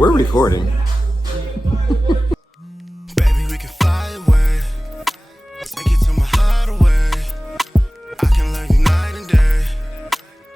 We're recording. Baby, we can fly away. Take you to my hideaway. I can love you night and day.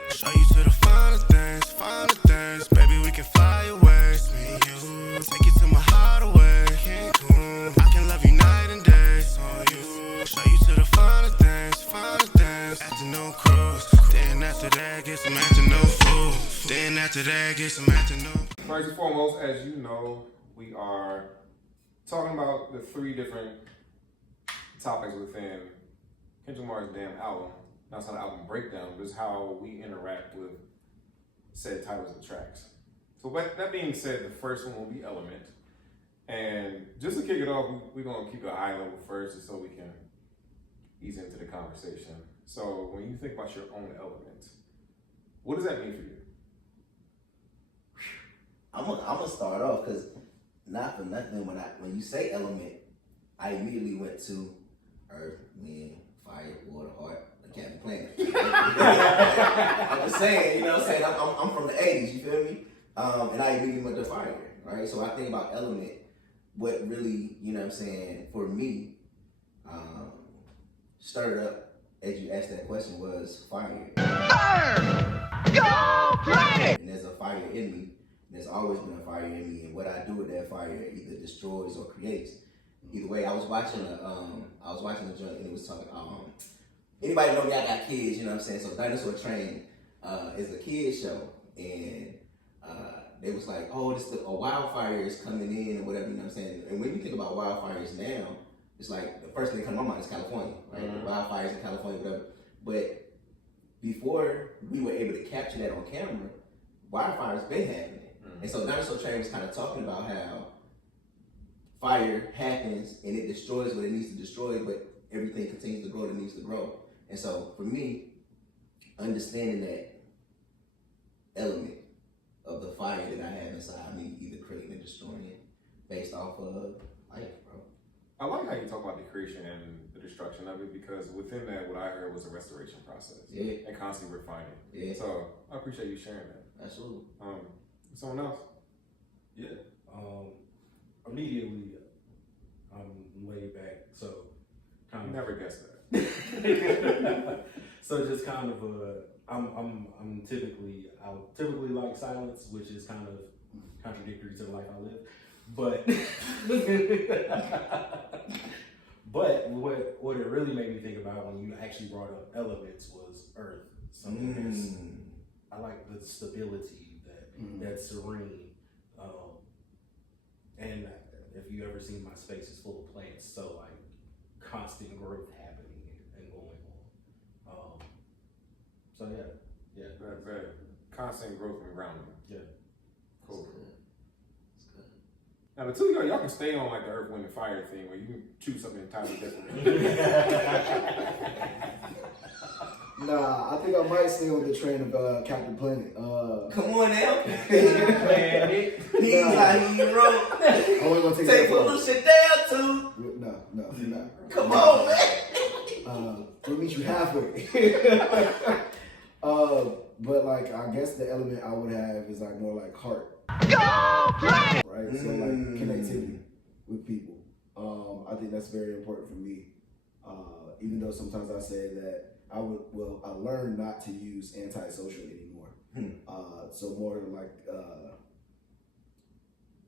Show you to the finer things, finer things. Baby, we can fly away. It's me and you. Take you to my hideaway. Cancun. I can love you night and day. So you. Show you to the finer things, finer things. Afternoon cruise. Then after that, get some afternoon food. Then after that, get some afternoon. First and foremost, as you know, we are talking about the three different topics within Kendrick Lamar's damn album. Not how the album breakdown, but it's how we interact with said titles and tracks. So with that being said, the first one will be Element. And just to kick it off, we're going to keep it high level first just so we can ease into the conversation. So when you think about your own element, what does that mean for you? I'm gonna start off because not for nothing. When you say element, I immediately went to Earth, Wind, Fire, Water, Heart, the Captain Planet. I'm just saying, you know what I'm saying? I'm from the 80s, you feel me? And I immediately went to fire, right? So I think about element, what really, you know what I'm saying, for me, started up as you asked that question was fire. Fire! Go play! And there's a fire in me. There's always been a fire in me, and what I do with that fire either destroys or creates. Either way, I was watching a joint and it was talking. Anybody know me? I got kids, you know what I'm saying. So Dinosaur Train is a kids show, and they was like, oh, a wildfire is coming in or whatever, you know what I'm saying. And when you think about wildfires now, it's like the first thing that comes to my mind is California, right? Mm-hmm. Wildfires in California, whatever. But before we were able to capture that on camera, wildfires been happening. And so Dinosaur Train was kind of talking about how fire happens and it destroys what it needs to destroy, but everything continues to grow that needs to grow. And so for me, understanding that element of the fire that I have inside me, either creating and destroying it based off of life, bro. I like how you talk about the creation and the destruction of it, because within that, what I heard was a restoration process. Yeah. And constantly refining. Yeah. So I appreciate you sharing that. Absolutely. Someone else? Yeah. Immediately, I'm laid back, so kind of. Never guessed that. So just kind of I'm typically like silence, which is kind of contradictory to the life I live. But but what it really made me think about when you actually brought up elements was earth. Something that's, I like the stability, that's serene. And if you ever seen my space, it's full of plants, so like constant growth happening and going on. So yeah. Very constant growth and grounding. Yeah. Cool. That's good. Now the two of y'all can stay on like the Earth, Wind, and Fire thing, where you can choose something entirely different. Nah, I think I might stay on the train of Captain Planet. Come on now. Planet. He's like he wrote. I only gonna take a little shit down too. No, not. Come on, man. We'll meet you halfway. But like, I guess the element I would have is like more like heart. Go play! Right? So like connectivity with people. I think that's very important for me. Even though sometimes I say that I learned not to use antisocial anymore. So more like,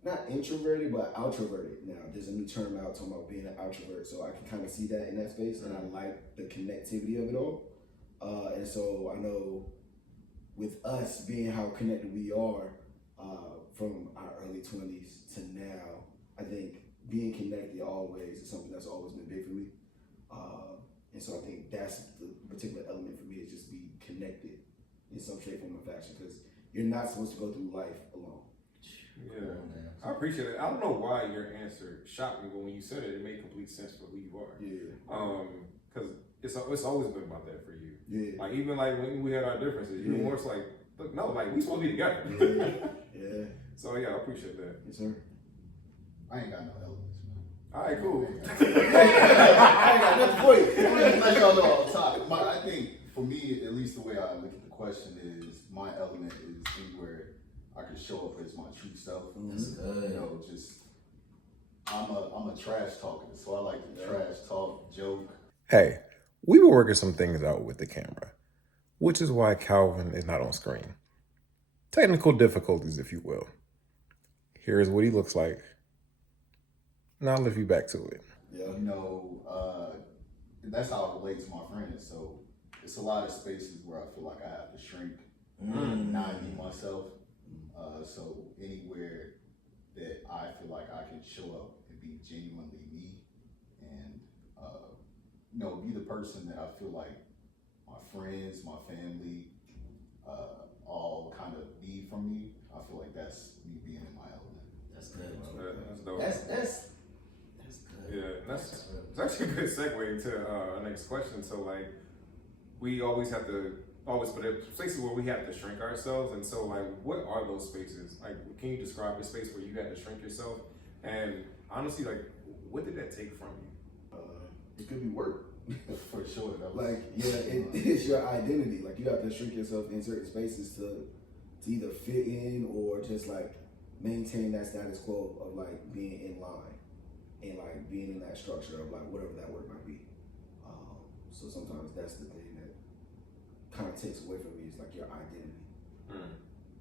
not introverted, but outroverted. Now, there's a new term out talking about being an outrovert, so I can kind of see that in that space, and I like the connectivity of it all. And so I know with us being how connected we are from our early 20s to now, I think being connected always is something that's always been big for me. And so I think that's the particular element for me, is just be connected in some shape, form, or fashion, because you're not supposed to go through life alone. Yeah, I appreciate it. I don't know why your answer shocked me, but when you said it, it made complete sense for who you are. Yeah. Because it's always been about that for you. Yeah. Like even like when we had our differences, you were more like, look, no, like we supposed to be together. Yeah. So yeah, I appreciate that. Yes, sir. I ain't got no elements, man. All right, cool. I ain't got nothing for you. Let y'all know off the top. I think for me, at least the way I look at the question is, my element is anywhere I can show up as my true self. That's good. You know, just I'm a trash talker, so I like to trash talk, joke. Hey, we were working some things out with the camera, which is why Calvin is not on screen. Technical difficulties, if you will. Here is what he looks like. Now I'll lift you back to it. Yeah. You know, that's how I relate to my friends. So it's a lot of spaces where I feel like I have to shrink, not be myself. So anywhere that I feel like I can show up and be genuinely me, and you know, be the person that I feel like my friends, my family, all kind of need from me. I feel like that's me being in my element. That's good, bro. That's dope. That's good. Yeah, it's actually a good segue to our next question. So, like, we always put in spaces where we have to shrink ourselves. And so, like, what are those spaces? Like, can you describe a space where you had to shrink yourself? And honestly, like, what did that take from you? It could be work. For sure. That was, Like, it's your identity. Like, you have to shrink yourself in certain spaces to either fit in or just like maintain that status quo of like being in line and like being in that structure of like whatever that work might be. So sometimes that's the thing that kind of takes away from me is like your identity,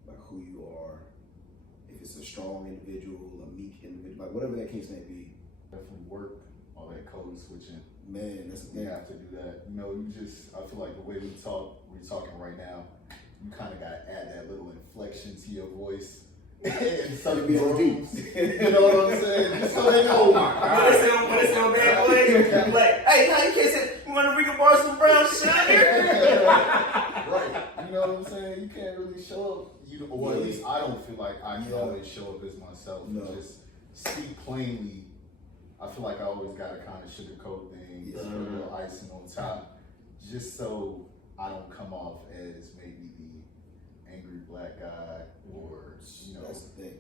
like who you are. If it's a strong individual, a meek individual, like whatever that case may be. definitely work, all that code switching. Man, that's the You thing. have to do that. You know, I feel like the way we're talking right now, you kind of got to add that little inflection to your voice. In some Be on deep. you know what I'm saying? Just so they know. When it sound bad, boy, like, hey, no, you can't say, you want to Rico bar some brown sugar? Right. You know what I'm saying? You can't really show up. Or at least I don't feel like I can always show up as myself. No. Just speak plainly. I feel like I always got to kind of sugarcoat things, put a little icing on top, just so I don't come off as maybe the angry black guy or, you know, That's the thing.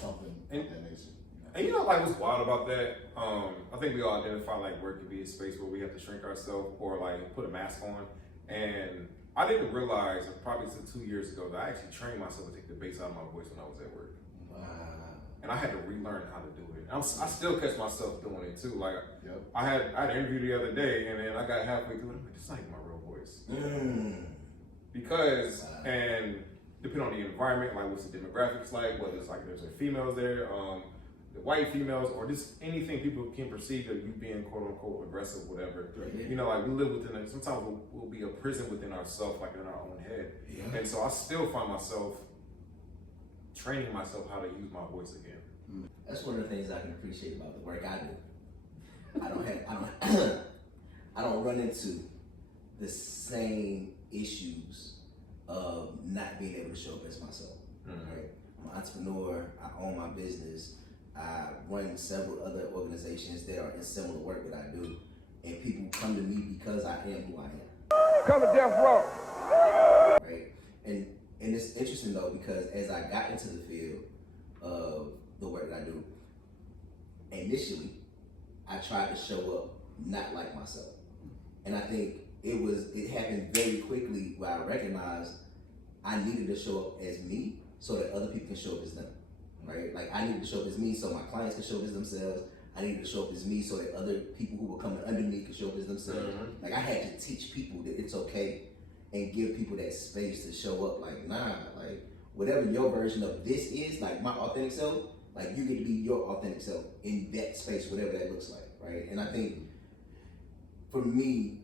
something And- of that nature. And you know, like, what's wild about that? I think we all identify like work could be a space where we have to shrink ourselves or like put a mask on. And I didn't realize, probably until 2 years ago, that I actually trained myself to take the bass out of my voice when I was at work. Wow. And I had to relearn how to do it. I still catch myself doing it too. Like, Yep. I had an interview the other day, and then I got halfway through it. I'm like, this is not even my real voice. Because, and depending on the environment, like what's the demographics like, whether it's like there's females there, the white females, or just anything people can perceive of you being quote unquote aggressive, whatever. Right. You know, like we live within sometimes we'll be a prison within ourselves, like in our own head. Yeah. And so I still find myself training myself how to use my voice again. That's one of the things I can appreciate about the work I do. I don't run into the same issues of not being able to show up as myself. Right? I'm an entrepreneur. I own my business. I run several other organizations that are in similar work that I do, and people come to me because I am who I am. Come to death row. Right? And it's interesting though, because as I got into the field of the work that I do, initially I tried to show up not like myself. And I think it happened very quickly where I recognized I needed to show up as me so that other people can show up as them. Right? Like I needed to show up as me so my clients can show up as themselves. I needed to show up as me so that other people who were coming under me could show up as themselves. Like I had to teach people that it's okay and give people that space to show up. Like, nah, like whatever your version of this is, like my authentic self, like you get to be your authentic self in that space, whatever that looks like, right? And I think for me,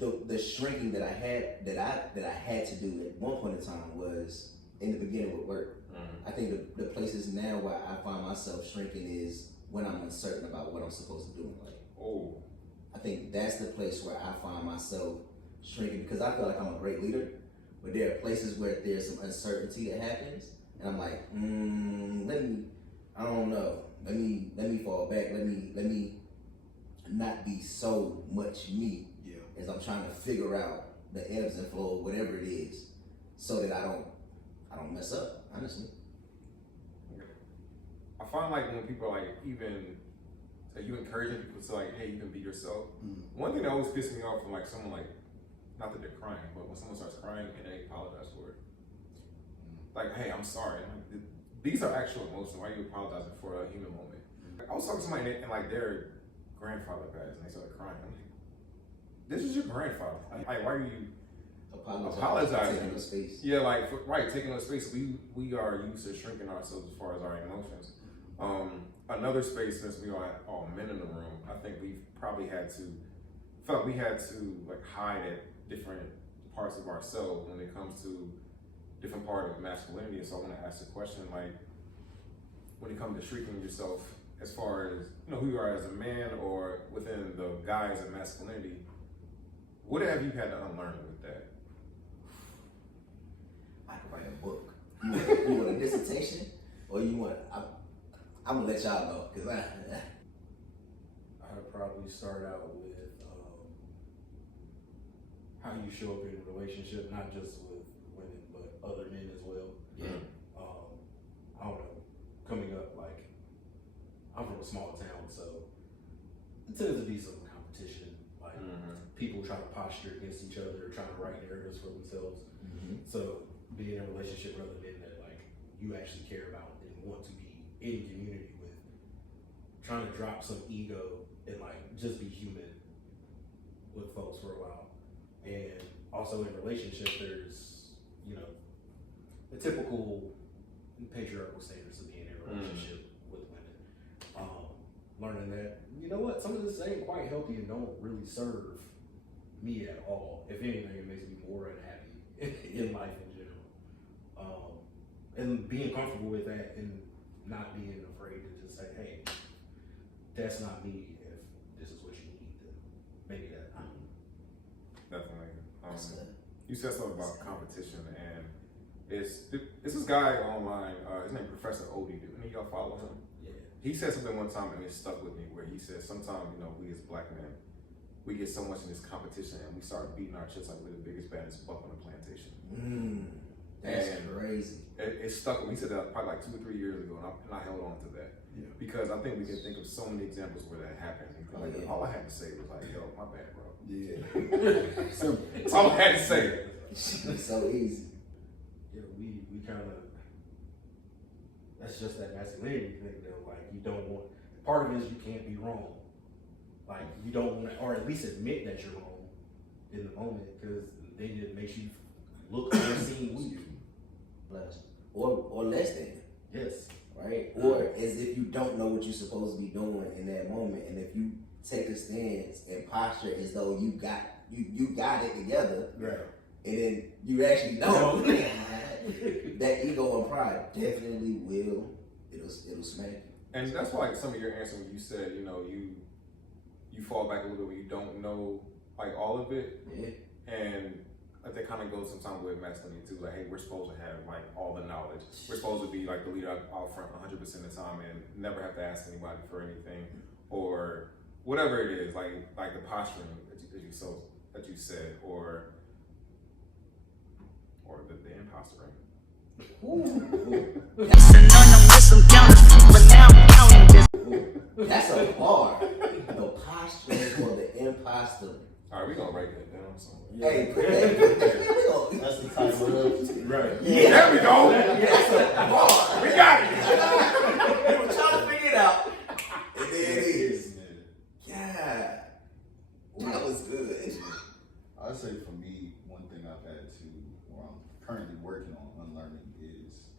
the shrinking that I had to do at one point in time was in the beginning with work. I think the places now where I find myself shrinking is when I'm uncertain about what I'm supposed to do in life. I think that's the place where I find myself shrinking because I feel like I'm a great leader, but there are places where there's some uncertainty that happens, and I'm like, I don't know. Let me fall back. Let me not be so much me as I'm trying to figure out the ebbs and flows, whatever it is, so that I don't mess up. Honestly, I find like when people are like even like you encouraging people to like, hey, you can be yourself. One thing that always pisses me off from like someone like, not that they're crying, but when someone starts crying and they apologize for it. like, hey, I'm sorry. These are actual emotions. Why are you apologizing for a human moment? I was talking to somebody and like their grandfather passed and they started crying. I'm like, this is your grandfather. Like, why are you apologizing? Taking up space. Yeah, like right, taking up space. We are used to shrinking ourselves as far as our emotions. Another space, since we are all men in the room, I think we probably felt we had to like hide at different parts of ourselves when it comes to different part of masculinity. So I want to ask the question, like, when it comes to shrinking yourself, as far as who you are as a man or within the guise of masculinity, what have you had to unlearn with that? I could write a book. You want a dissertation, or you want? I'm gonna let y'all know because I'd probably start out with how you show up in a relationship, not just with women, but other men as well. Yeah. I don't know, coming up, like, I'm from a small town, so it tends to be some competition. Like, people try to posture against each other, trying to write narratives for themselves. So, being in a relationship with other men that, like, you actually care about and want to be in community with, trying to drop some ego and, like, just be human with folks for a while. And also in relationships, there's, the typical patriarchal standards of being in a relationship with women. Learning that, you know what, some of this ain't quite healthy and don't really serve me at all. If anything, it makes me more unhappy in life in general. And being comfortable with that and not being afraid to just say, hey, that's not me. If this is what you need, then maybe that. Definitely. You said something about competition, and it's this guy online. His name is Professor Odie. Do any of y'all follow him? Yeah. He said something one time, and it stuck with me. Where he said, sometimes we as black men, we get so much in this competition, and we start beating our chests like we're the biggest, baddest buck on the plantation. That's and crazy. It stuck with me. He said that probably like 2 or 3 years ago, and I held on to that. Yeah. Because I think we can think of so many examples where that happened. All I had to say was like, yo, my bad, bro. Yeah. Simple. That's all I had to say. It's so easy. Yeah, we kind of, that's just that masculinity thing though. Like, you don't want, part of it is you can't be wrong. Like, you don't want to, or at least admit that you're wrong in the moment, because then it makes you look or seem weak. Or less than. Yes. Right? Or as if you don't know what you're supposed to be doing in that moment, and if you take a stance and posture as though you got it together, Right. and then you actually don't, that ego and pride definitely will. It'll smack you. And that's why some of your answer when you said, you fall back a little bit when you don't know like all of it. Yeah. And that kind of goes sometimes with masculinity too. Like, hey, we're supposed to have like all the knowledge. We're supposed to be like the leader out front 100% of the time and never have to ask anybody for anything or whatever it is. Like the posturing that you said, or the impostering. That's a bar. The posturing or the imposter. All right, we're gonna write that down. So. Hey, put that. That's the title of it. Right. Yeah. There we go. That's a bar. We got it. They were trying to figure it out. And there it is. Yeah. Yeah. That was good. I'd say for me, one thing I've had to, or I'm currently working on unlearning is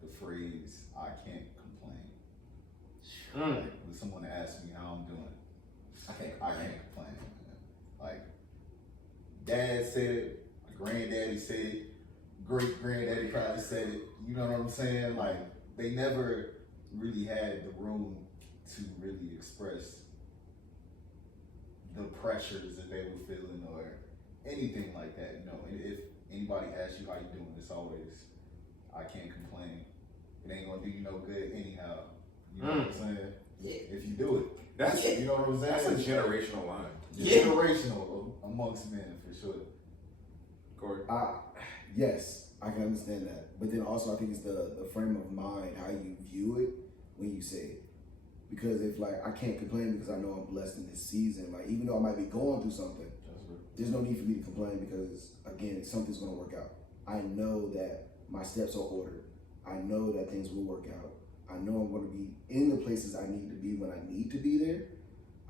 the phrase, I can't complain. Like, when someone asks me how I'm doing, I can't complain. Like, dad said it, my granddaddy said it, great granddaddy probably said it, you know what I'm saying? Like, they never really had the room to really express the pressures that they were feeling or anything like that. And if anybody asks you how you doing, it's always, I can't complain. It ain't gonna do you no good anyhow. You know what I'm saying? Yeah. If you do it. That's You know what I'm saying? that's a generational line. Yeah. Generational amongst men for sure. Corey. Yes, I can understand that. But then also I think it's the frame of mind, how you view it when you say it. Because if like I can't complain because I know I'm blessed in this season, like even though I might be going through something, there's no need for me to complain because again, something's gonna work out. I know that my steps are ordered. I know that things will work out. I know I'm going to be in the places I need to be when I need to be there.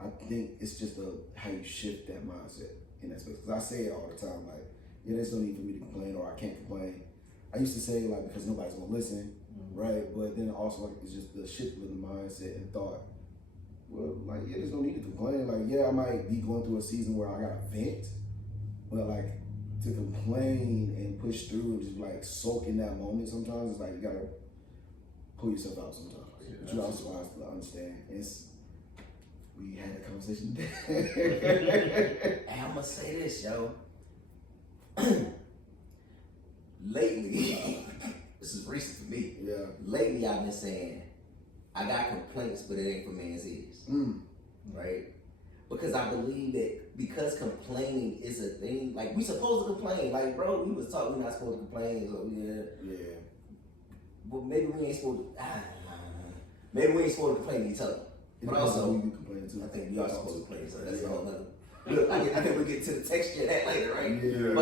I think it's just how you shift that mindset in that space. Because I say it all the time, like, yeah, there's no need for me to complain or I can't complain. I used to say, like, because nobody's going to listen, right? But then also, like, it's just the shift of the mindset and thought, well, like, yeah, there's no need to complain. Like, yeah, I might be going through a season where I got to vent, but, like, to complain and push through and just, like, soak in that moment sometimes, it's like you got to pull yourself out sometimes. Yeah, But you also have to understand, we had a conversation today. And I'm gonna say this, yo. Lately, this is recent for me. Yeah. Lately, I've been saying, I got complaints, but it ain't for man's ears. Right? Because I believe that because complaining is a thing, like we supposed to complain. Like, bro, we was taught we're not supposed to complain. So Yeah. but maybe we ain't supposed to. Maybe we ain't supposed to complain to each other. But also, we complain too. I think we are supposed to complain. So that's a whole nother. Look, I think we'll get to the texture of that later, right? Yeah.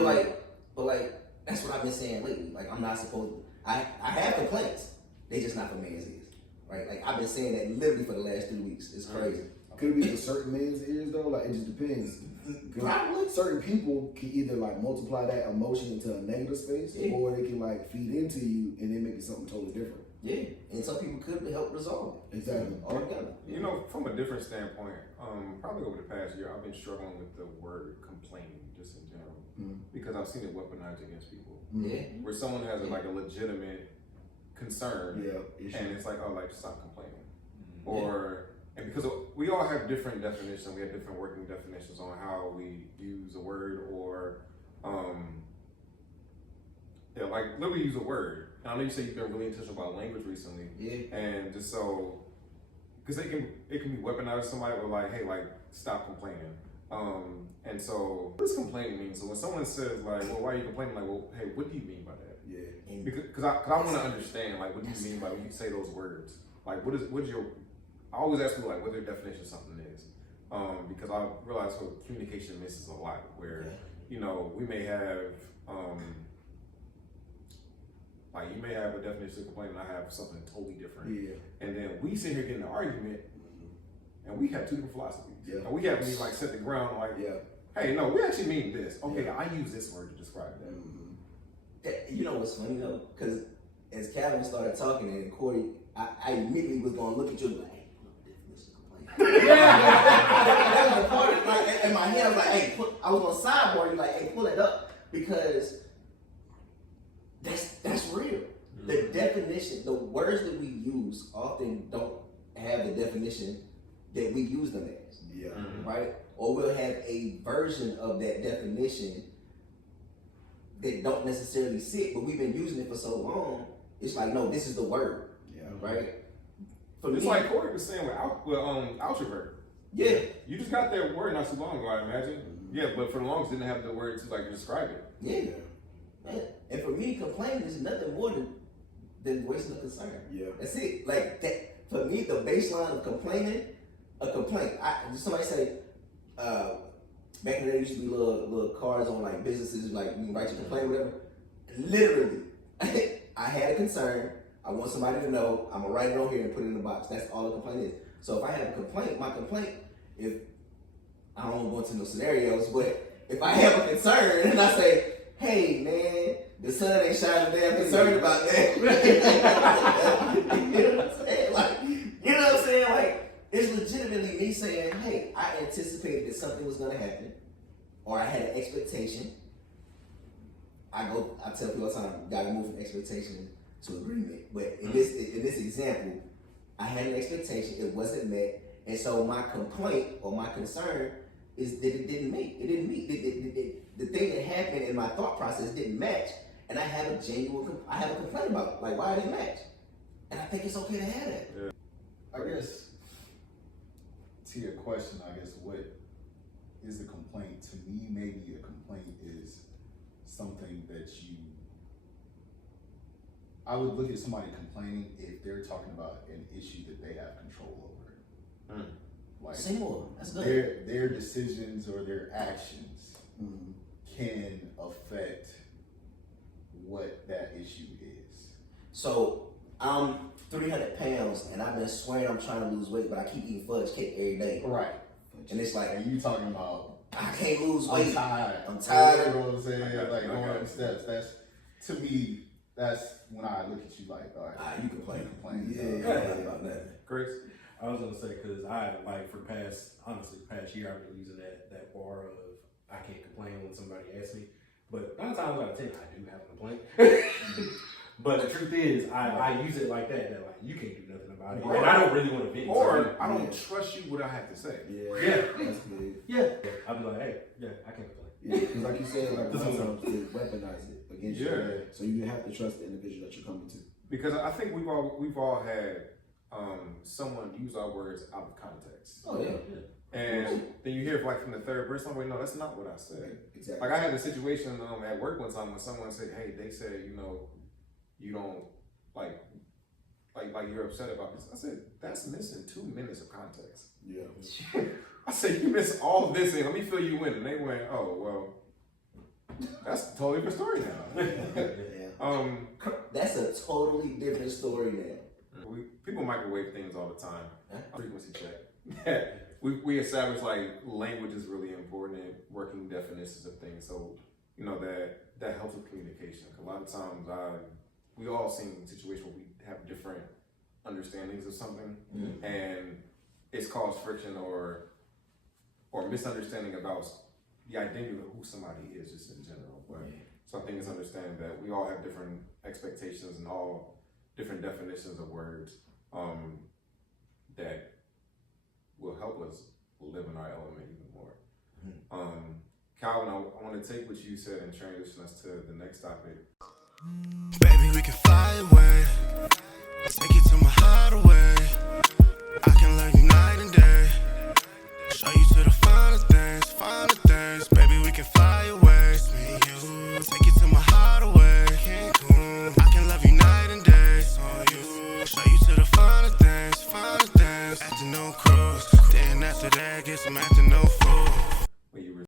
But like, that's what I've been saying lately. Like, I'm not supposed to. I have complaints. They just not for man's ears, right? Like, I've been saying that literally for the last 3 weeks. It's crazy. Could it be for certain men's ears though? Like, it just depends. 'Cause Probably. certain people can either like multiply that emotion into a negative space, or they can like feed into you and then make it something totally different. Yeah, and some people could help resolve it. Exactly. Altogether. You know, from a different standpoint, probably over the past year, I've been struggling with the word complaining just in general because I've seen it weaponized against people. Yeah. Where someone has like a legitimate concern, and it's like, oh, like stop complaining, or and because we all have different definitions, we have different working definitions on how we use a word, or like literally use a word. And I know you say you've been really intentional about language recently, and just so because it can be weaponized to somebody, or like, hey, like stop complaining. And so what does complaining mean? So when someone says like, well, why are you complaining? Like, well, hey, what do you mean by that? Yeah. Because I want to understand, like, what do you mean by when you say those words? Like, what is your? I always ask people like, what their definition of something is, because I realize communication misses a lot. Where you know we may have like you may have a definition of complaining, and I have something totally different. Yeah. And then we sit here getting an argument, and we have two different philosophies. Yeah. And we haven't even like set the ground like, hey, no, we actually mean this. Okay, I use this word to describe that. You know what's funny though? Because as Calvin started talking and Corey, I immediately was going to look at you and be like, hey, pull up the definition of complaining. That was the part of, like, in my head, I was like, hey, I was on sidebar, you like, hey, pull it up. Because that's real. The definition, the words that we use often don't have the definition that we use them as. Yeah. Right? Or we'll have a version of that definition that don't necessarily sit, but we've been using it for so long, it's like, no, this is the word. Yeah. Right? It's like Corey was saying with outrovert. Yeah. You just got that word not too long ago, I imagine. Yeah, but for the longest didn't have the word to like describe it. Yeah. And for me, complaining is nothing more than voicing a concern. Yeah. That's it. Like that, for me, the baseline of complaining, a complaint. Somebody say, back in the day, used to be little cards on like businesses, like you can write your complaint, whatever. Literally, I had a concern. I want somebody to know. I'm gonna write it on here and put it in the box. That's all a complaint is. So if I have a complaint, my complaint, if I don't want to go into no scenarios, but if I have a concern and I say, hey man, the sun ain't shining, damn concerned about that. You know what I'm saying? Like, you know what I'm saying? Like, it's legitimately me saying, hey, I anticipated that something was gonna happen, or I had an expectation. I tell people all the time, you gotta move from expectation to agreement. But in this example, I had an expectation, it wasn't met, and so my complaint or my concern is that it didn't meet. The thing that happened in my thought process didn't match, and I have a complaint about it. Like, why didn't it match? And I think it's okay to have that. Yeah. I guess to your question, I guess what is a complaint? To me, maybe a complaint is something that I would look at somebody complaining if they're talking about an issue that they have control over. Like, say more. That's good. Their decisions or their actions can affect what that issue is. So I'm 300 pounds, and I've been swearing I'm trying to lose weight, but I keep eating fudge cake every day. Right. And it's like, And you talking about, I can't lose I'm weight. tired. I'm tired. You know what I'm saying? Like you. going up the steps. That's, to me, that's when I look at you like, all right. You complain. Complain. Yeah, about nothing. Chris? I was gonna say, because I, like, for the past year, I've been using that bar of I can't complain when somebody asks me. But 9 times out of 10, I do have a complaint. But the truth is, I use it like that like, you can't do nothing about it. And I don't really want to vent. Or I don't trust you what I have to say. Yeah. That's good. Yeah. I'll be like, hey, yeah, I can't complain. Yeah, because like you said, like a This lot of one. times they weaponize it against Yeah. you. So you have to trust the individual that you're coming to. Because I think we've all had someone use our words out of context. Oh, yeah. And then you hear like from the third person, wait, no, that's not what I said. Exactly. Like I had a situation at work one time when someone said, hey, they said, you don't like you're upset about this. I said, that's missing 2 minutes of context. Yeah. I said, you missed all of this, and let me fill you in. And they went, oh, well, that's a totally different story now. Yeah. That's a totally different story now. People microwave things all the time. Frequency check. we establish like language is really important in working definitions of things. So that helps with communication. A lot of times we all seen situations where we have different understandings of something, and it's caused friction or misunderstanding about the identity of who somebody is just in general. But so I think it's understanding that we all have different expectations and all different definitions of words that will help us live in our element even more. Calvin, I want to take what you said and transition us to the next topic. Baby, we can fly away. Take you to my hideaway. I can love you night and day. Show you to the finer things, finer things. Baby, we can fly away. It's me and you. Take you to my hideaway. Cancun. I can love you night and day. On you. Show you to the finer things, finer things. Afternoon cruise. Then after that, get some afternoon food.